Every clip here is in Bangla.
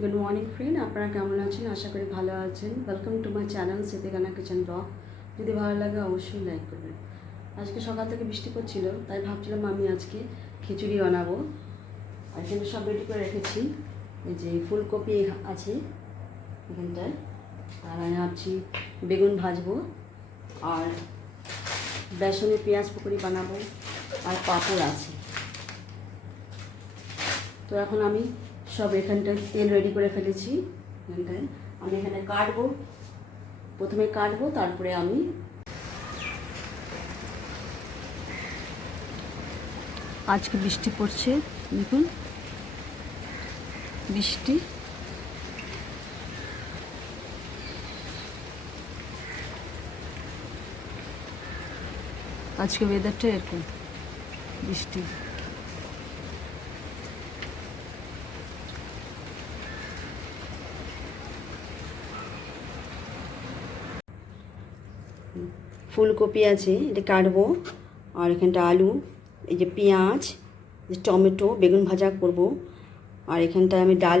গুড মর্নিং ফ্রেন্ড, আপনারা কেমন আছেন? আশা করি ভালো আছেন। Welcome to my channel Siddiqana kitchen blog. যদি ভালো লাগে অবশ্যই লাইক করবেন। আজকে সকাল থেকে বৃষ্টি পড়ছিল, তাই ভাবছিলাম আমি আজকে খিচুড়ি বানাবো। আর এখানে সব রেডি করে রেখেছি। এই যে ফুলকপি আছে এখানটায়, আর আমি ভাবছি বেগুন ভাজবো, আর বেসনে পেঁয়াজ পকোড়ি বানাবো, আর পাঁপড় আছে। তো এখন আমি সব এখানটায় তেল রেডি করে ফেলেছি। এখানটায় আমি এখানে কাটবো, প্রথমে কাটবো, তারপরে আমি আজকে বৃষ্টি পড়ছে, দেখুন বৃষ্টি। আজকে ওয়েদারটা এরকম বৃষ্টি। ফুলকপি আছে, এটা কাটবো, আর এখানটা আলু, এই যে পেঁয়াজ, যে টমেটো, বেগুন ভাজা করব। আর এখানটায় আমি ডাল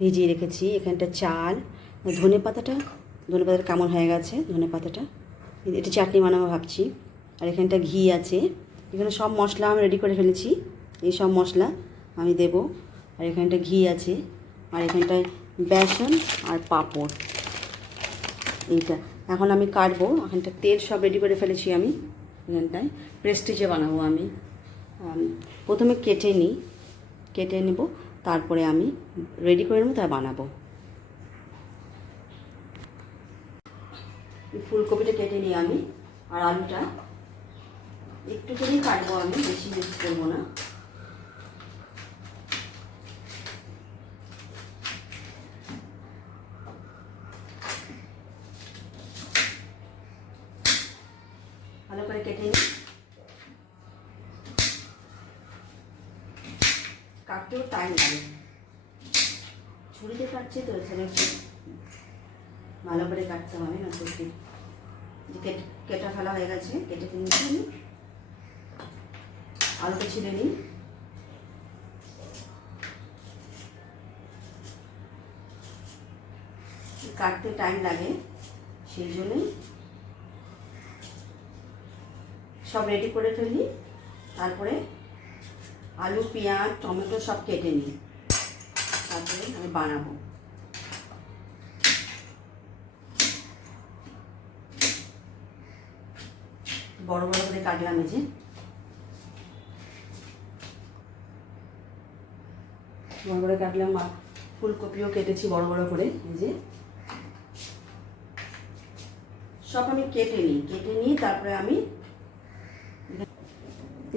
ভিজিয়ে রেখেছি, এখানটা চাল, ধনে পাতাটা কেমন হয়ে গেছে, ধনে পাতাটা এটা চাটনি বানাবো ভাবছি। আর এখানটা ঘি আছে, এখানে সব মশলা আমি রেডি করে ফেলেছি, এই সব মশলা আমি দেব। আর এখানটা ঘি আছে, আর এখানটায় বেসন আর পাঁপড়। এইটা এখন আমি কাটবো, এখানটা তেল সব রেডি করে ফেলেছি আমি। এখানটায় প্রেস্টিজে বানাবো আমি। প্রথমে কেটে নেব, তারপরে আমি রেডি করে নেবো, তাই বানাবো। ফুলকপিটা কেটে নিই আমি, আর আলুটা একটু করেই কাটবো আমি, বেশি করবো না। ভালো করে কেটে নিই, কাটতেও টাইম লাগে, ছুরিতে কাটছি তো এখানে একটু ভালো করে কাটতে হবে না। তো কেটে ফেলা হয়ে গেছে, কেটে নিচ্ছি আমি। আলুটা ছিঁড়ে নিই, কাটতে টাইম লাগে, সেই জন্যই সব রেডি করে ফেলি। তারপরে আলু, পেঁয়াজ, টমেটো সব কেটে নিই, তারপরে আমি বানাবো। বড় বড় করে কাটলাম, এই যে বড় করে কাটলাম। আর ফুলকপিও কেটেছি বড় বড় করে, এই যে সব আমি কেটে নিই, তারপরে আমি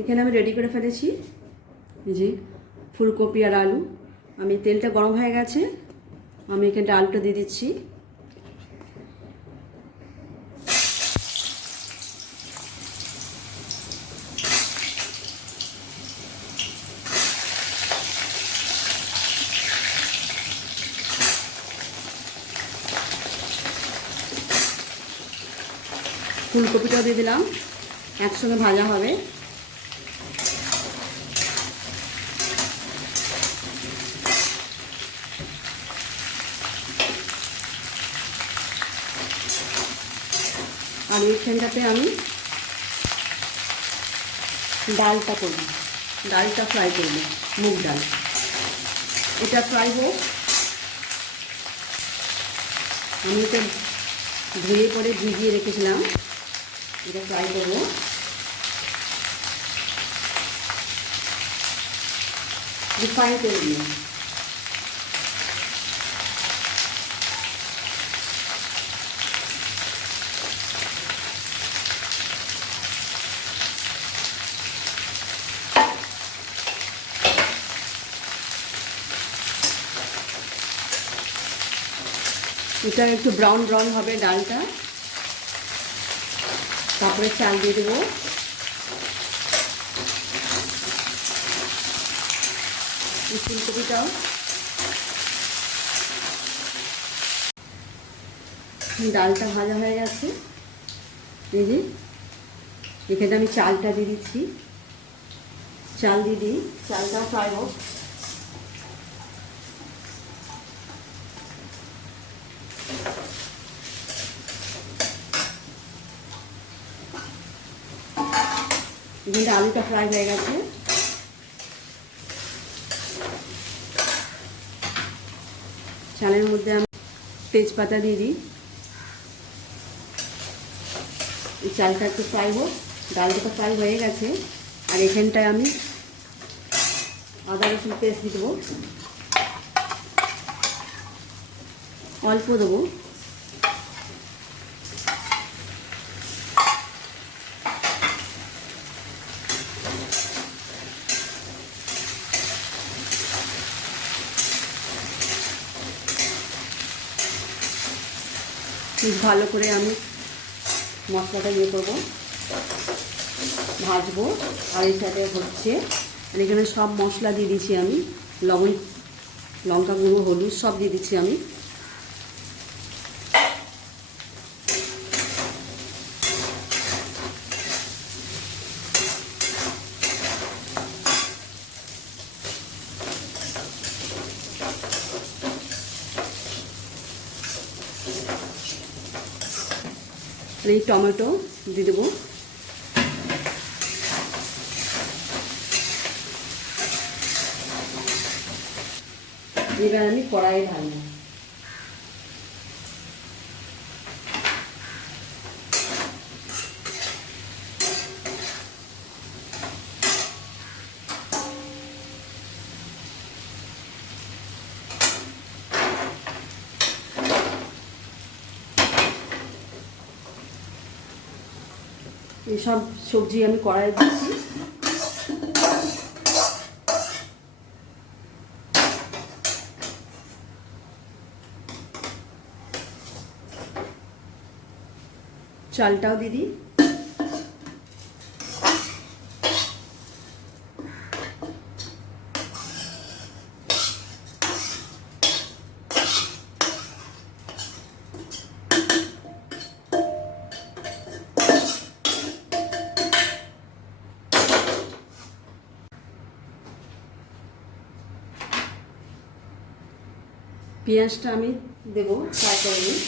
এখানে আমি রেডি করে ফেলেছি। এই যে ফুলকপি আর আলু, আমি তেলটা গরম হয়ে গেছে, আমি এখানটা আলুটা দিয়ে দিচ্ছি। ফুলকপিটাও দিয়ে দিলাম, একসঙ্গে ভাজা হবে। আর এইখানটাতে আমি ডালটা করব, ডালটা ফ্রাই করব, মুগ ডাল। এটা ফ্রাই হোক, আমি এটা ধুয়ে পরে ভিজিয়ে রেখেছিলাম, এটা ফ্রাই করবো। রিফাইন তেল দিয়ে এটা একটু ব্রাউন ব্রাউন হবে ডালটা, তারপরে চাল দিয়ে দেবো। ফুলকপিটাও ডালটা ভাজা হয়ে গেছে, এই যে এখানে আমি চালটা দিয়ে দিচ্ছি, চাল দিয়ে দিই, চালটা ফ্রাই হোক। এখানটা আলুটা ফ্রাই হয়ে গেছে। চালের মধ্যে আমি তেজপাতা দিয়ে দিই। এই চালটা একটু ফ্রাই হোক, ডালটা তো ফ্রাই হয়ে গেছে। আর এখানটায় আমি আদা রসুন পেস্ট দিয়ে দেবো, অল্প দেবো। ভালো করে আমি মশলাটা ইয়ে করবো, ভাজবো। আর এর সাথে হচ্ছে, আর এখানে সব মশলা দিয়ে দিচ্ছি আমি, লবণ, লঙ্কা গুঁড়ো, হলুদ সব দিয়ে দিচ্ছি আমি। এই টমেটো দিয়ে দেবো। এবার আমি কড়াইয়ে ঢালবো। এইসব সবজি আমি কড়াইয়ে দিচ্ছি। চালটাও দিয়ে দিই। পেঁয়াজটা আমি দেবো ফ্রাই করে নিই।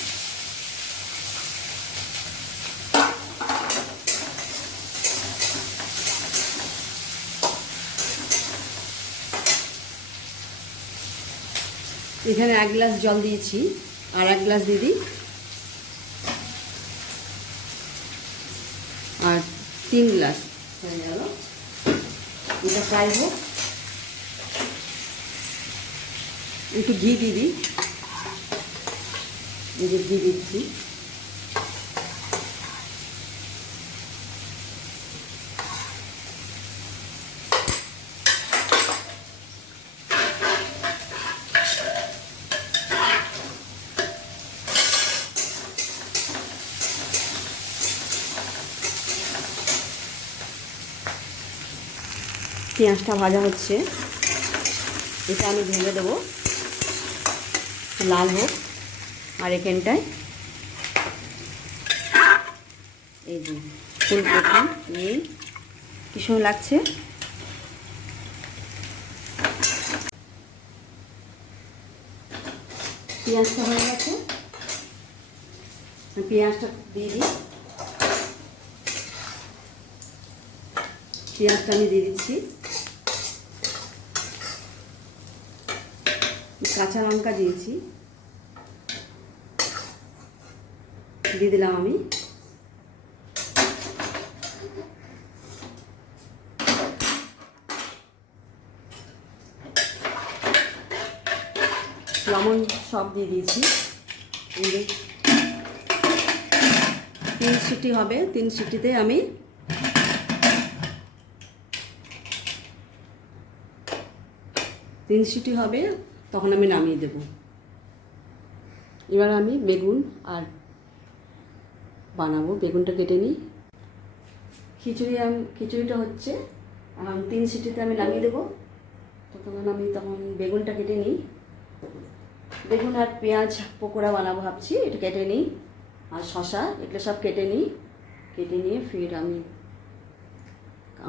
এখানে 1 গ্লাস জল দিয়েছি, আর 1 গ্লাস দিয়ে দিই। আর 3 গ্লাস হয়ে গেল। এটা ফ্রাই হোক। একটু ঘি দিয়ে দিই, এই যে ঘি দিচ্ছি। পেঁয়াজটা ভাজা হচ্ছে, এটা আমি ভেঙে দেবো, লাল হোক। আর এখানটায় এই যে ফুলকপি, এই কি সময় লাগছে। পেঁয়াজটা হয়ে গেছে, পেঁয়াজটা দিয়ে দিই। পেঁয়াজটা আমি দিয়ে দিচ্ছি। কাঁচা লঙ্কা দিয়েছি, দিয়ে দিলাম আমি। লবণ সব দিয়ে দিয়েছি। 3 সিটি হবে, 3 সিটিতে আমি হবে, তখন আমি নামিয়ে দেব। এবার আমি বেগুন আর বানাবো, বেগুনটা কেটে নিই। খিচুড়িটা হচ্ছে, এখন 3 সিটিতে আমি নামিয়ে দেবো। তখন আমি বেগুনটা কেটে নিই। বেগুন আর পেঁয়াজ পকোড়া বানাবো ভাবছি, এটা কেটে নিই। আর শসা, এগুলো সব কেটে নিই। কেটে নিয়ে ফির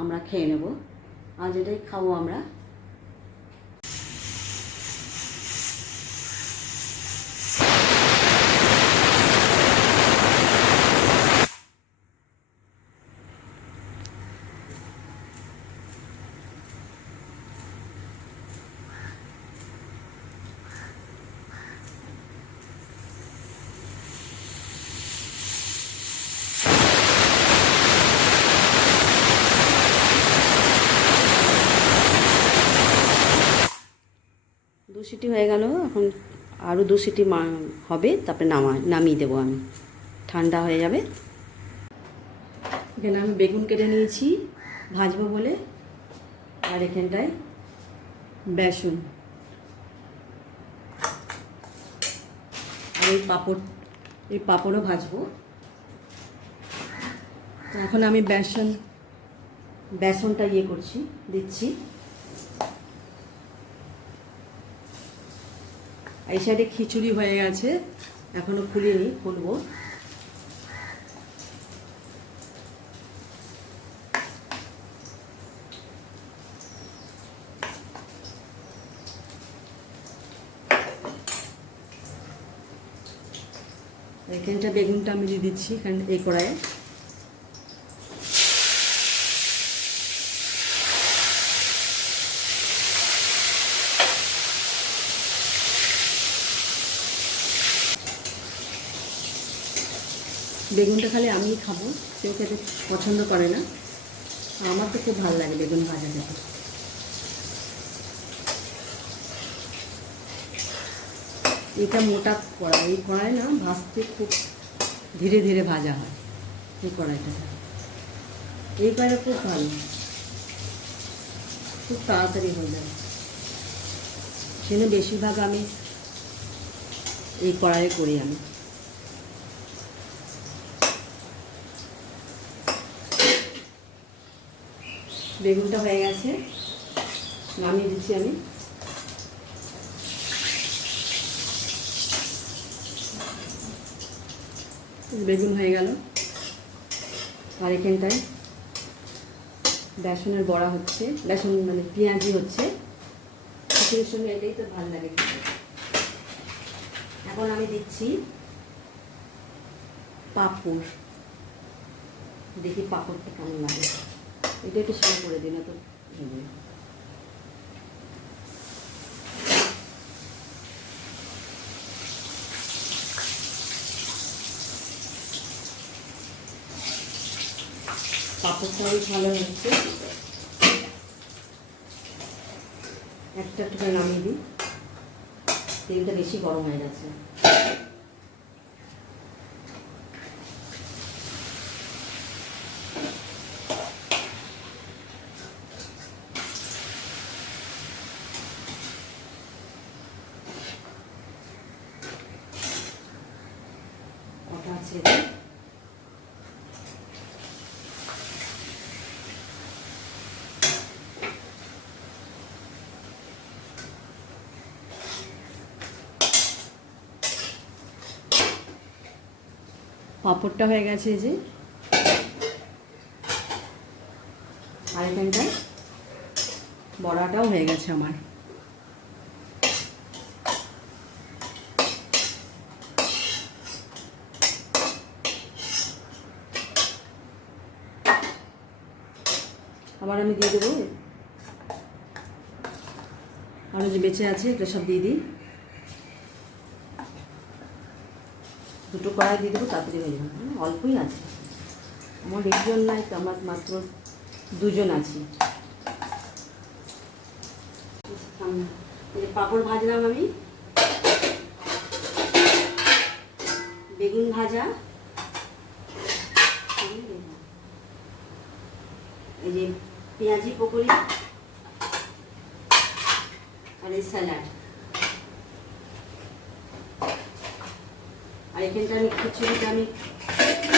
আমরা খেয়ে নেব। আজ এটাই খাবো আমরা। 2 সিটি হয়ে গেল, এখন আরও 2 সিটি হবে, তারপরে নামিয়ে দেবো আমি, ঠান্ডা হয়ে যাবে। এখানে আমি বেগুন কেটে নিয়েছি ভাজবো বলে, আর এখানটায় বেসন আর এই পাঁপড়ও ভাজবো। তো এখন আমি বেসনটা দিচ্ছি। এই সাইডে খিচুড়ি হয়ে গেছে, এখনো খুলিনি, খুলবো। এখানটা বেগুনটা আমি দিয়ে দিচ্ছি এই কড়াইয়ে। বেগুনটা খালি আমিই খাবো, কেউ খেতে পছন্দ করে না, আমার তো খুব ভালো লাগে বেগুন ভাজা খেতে। এটা মোটা কড়াই, এই কড়াই না ভাজতে খুব ধীরে ধীরে ভাজা হয় এই কড়াইটা। এই কড়াইটা খুব ভালো, খুব তাড়াতাড়ি হয়ে যায়, সেজন্য বেশিরভাগ আমি এই কড়াইয়ে করি আমি। বেগুনটা হয়ে গেছে, নামিয়ে দিচ্ছি আমি। বেগুন হয়ে গেল, আর এখানটায় বেসনের বড়া হচ্ছে, বেসন মানে পেঁয়াজি হচ্ছে, খিচুড়ির সঙ্গে এটাই তো ভালো লাগে। এখন আমি দিচ্ছি পাঁপড়, দেখি পাঁপড়টা কেমন লাগে, এটা একটু সেবা করে দিন তো। পাঁপড়টাও ভালো হচ্ছে, একটা করে নামিয়ে দিই, তেলটা বেশি গরম হয়ে গেছে। কটা আছে পাঁপড়টা হয়ে গেছে, এই যে। আর এখানটায় বড়াটাও হয়ে গেছে আমার। আবার আমি দিয়ে দেবো, আরও যে বেঁচে আছে এটা সব দিয়ে দিই। 2টো কড়াই দিয়ে দেবো, তাড়াতাড়ি হয়ে যাবে, অল্পই আছে, আমার 1 জন নাই তো, আমার মাত্র 2 জন আছি। পাঁপড় ভাজলাম আমি, বেগুন ভাজা, এই যে পেঁয়াজি পকোড়ি, আর এই স্যালাড। আর এখানটা আমি খিচুড়িটা আমি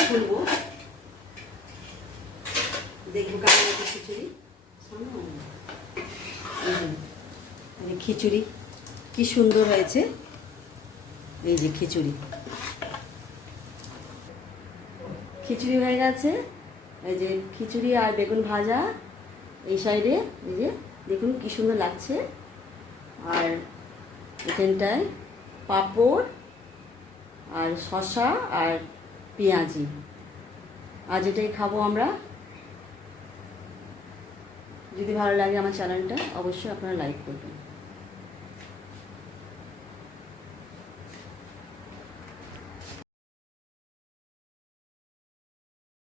খুলবো, দেখবো কেমন আছে খিচুড়ি। খিচুড়ি কি সুন্দর হয়েছে, এই যে খিচুড়ি হয়ে গেছে। এই যে খিচুড়ি আর বেগুন ভাজা এই সাইডে, এই যে দেখুন কি সুন্দর লাগছে। আর এখানটায় পাঁপড় আর শসা আর পেঁয়াজি, আজ এটাই খাবো আমরা। যদি ভালো লাগে আমার চ্যানেলটা অবশ্যই আপনারা লাইক করবেন।